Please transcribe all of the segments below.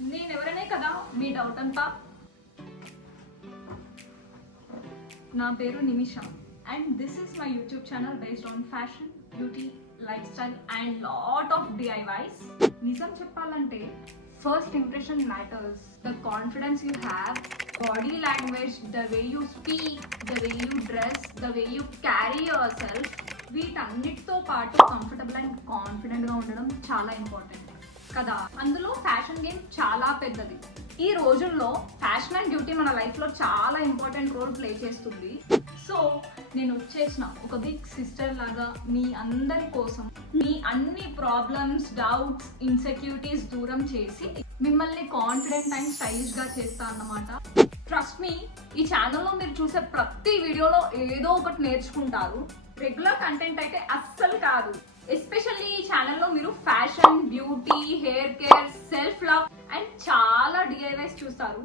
నేనెవరనే కదా మీ డౌట్ అంతా. నా పేరు Nimisha and this is my YouTube channel based on fashion, beauty, life style and lot of DIYs. నిజం చెప్పాలంటే first impression matters. The confidence you have, body language, the way you speak, the way you dress, the way you carry yourself, వీటన్నిటితో పాటు comfortable and కాన్ఫిడెంట్గా ఉండడం చాలా important కదా. అందులో fashion game చాలా పెద్దది. ఈ రోజుల్లో ఫ్యాషన్ అండ్ బ్యూటీ మన లైఫ్లో చాలా ఇంపార్టెంట్ రోల్ ప్లే చేస్తుంది. సో నేను వచ్చేసిన ఒక బిగ్ సిస్టర్ లాగా మీ అందరి కోసం మీ అన్ని ప్రాబ్లమ్స్, డౌట్స్, ఇన్సెక్యూరిటీస్ దూరం చేసి మిమ్మల్ని కాన్ఫిడెంట్ అండ్ స్టైలిష్గా చేస్తా అన్నమాట. ట్రస్ట్ మీ, ఈ ఛానల్లో మీరు చూసే ప్రతి వీడియోలో ఏదో ఒకటి నేర్చుకుంటారు. రెగ్యులర్ కంటెంట్ అయితే అస్సలు కాదు. ఎస్పెషల్లీ ఈ ఛానల్లో మీరు fashion, beauty, hair care, self love and చాలా DIYs చూస్తారు.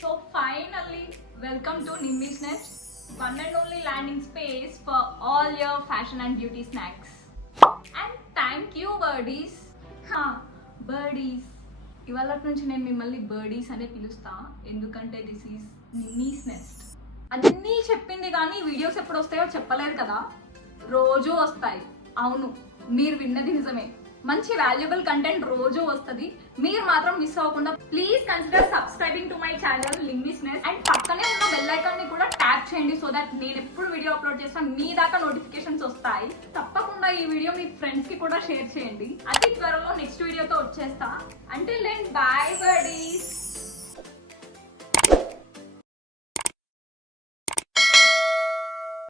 So finally welcome to Nimmi's nest, one and only landing space for all your fashion and beauty snacks. And thank you birdies. Birdies, ఇవాళ నుంచి నేను మిమ్మల్ని బర్డీస్ అనే పిలుస్తా, ఎందుకంటే దిస్ ఈజ్ నిమ్మీస్ నెస్ట్. అన్నీ చెప్పింది కానీ వీడియోస్ ఎప్పుడు వస్తాయో చెప్పలేదు కదా. రోజు వస్తాయి. అవును, మీరు విన్నది నిజమే. మంచి వాల్యుబుల్ కంటెంట్ రోజు వస్తుంది. మీరు మాత్రం మిస్ అవ్వకుండా please consider subscribing to my channel Nimmi's nest and పక్కనే ఉన్న బెల్ ఐకాన్ ని కూడా ట్యాప్ చేయండి సో దట్ నేను ఎప్పుడు వీడియో అప్లోడ్ చేసినా మీ దాకా నోటిఫికేషన్స్ వస్తాయి. తప్పకుండా ఈ వీడియో మీ ఫ్రెండ్స్ కి కూడా షేర్ చేయండి. అతి త్వరలో నెక్స్ట్ వీడియోతో వచ్చేస్తా. Until then bye బర్డీస్.